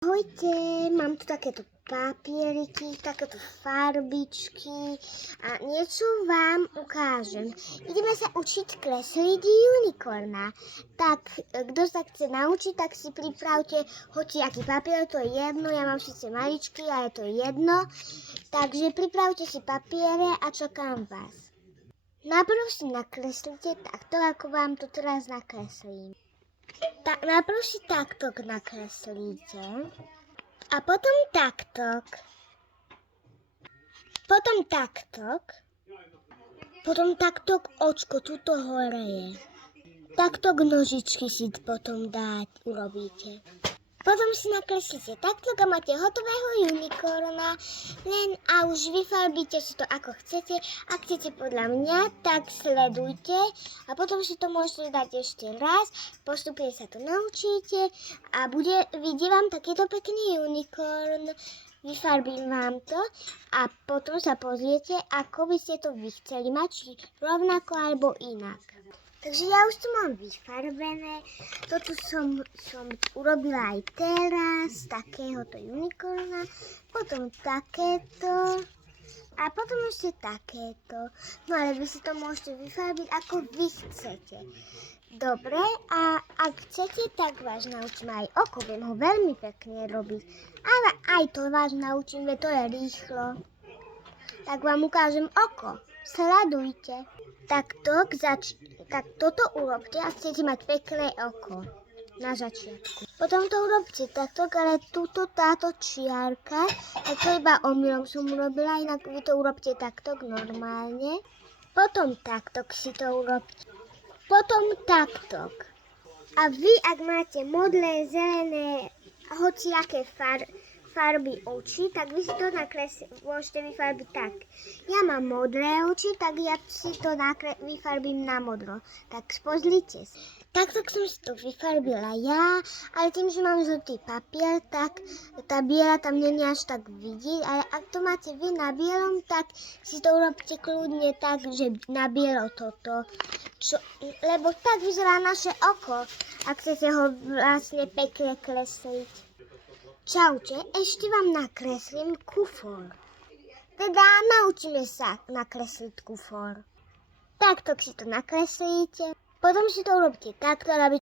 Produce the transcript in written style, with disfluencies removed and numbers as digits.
Ahojte, mám tu takéto papieriky, takéto farbičky a niečo vám ukážem. Ideme sa učiť kresliť unikorna. Tak, kto sa chce naučiť, tak si pripravte hociaký papier, to je jedno, ja mám síce maličký, ale to je jedno. Takže pripravte si papiere a čakám vás. Najprv si nakreslite takto, ako vám to teraz nakreslím. Tak najprv si takto nakreslíte a potom takto, potom takto očko, tuto hore je. Takto nožičky si potom urobíte. Potom si nakreslíte takto a máte hotového unikorna, len a už vyfarbíte si to ako chcete. Ak chcete podľa mňa, tak sledujte a potom si to môžete dať ešte raz, postupne sa to naučíte a vyjde vám takýto pekný unikorn. Vyfarbím vám to a potom sa pozriete, ako by ste to vy chceli mať, či rovnako alebo inak. Takže ja už to mám vyfarbené, toto som urobila aj teraz, takéhoto unikorna, potom takéto a potom ešte takéto. No ale vy si to môžete vyfarbiť ako vy chcete. Dobre, a ak chcete, tak vás naučím aj oko, viem ho veľmi pekne robiť. Ale aj to vás naučím, veď to je rýchlo. Tak vám ukážem oko. Sledujte. Tak toto urobte, ak chcete mať pekné oko na začiatku. Potom to urobte takto, ale táto čiarka, tak to iba omylom som urobila, inak vy to urobte takto normálne. Potom takto si to urobte. Potom takto. A vy, ak máte modré, zelené, hociaké farby oči, tak vy si to môžete vyfarbiť tak. Ja mám modré oči, tak ja si to vyfarbím na modro. Tak pozrite si. Takto som si to vyfarbila ja, ale tým, že mám žltý papier, tak tá biela tam nie je až tak vidieť, ale ak to máte vy na bielom, tak si to urobte kľudne tak, že na bielo toto. Lebo tak vyzerá naše oko, ak chcete ho vlastne pekne kresliť. Čaute, ešte vám nakreslím kufor. Teda naučíme sa nakresliť kufor. Takto si to nakreslíte, potom si to urobíte takto, aby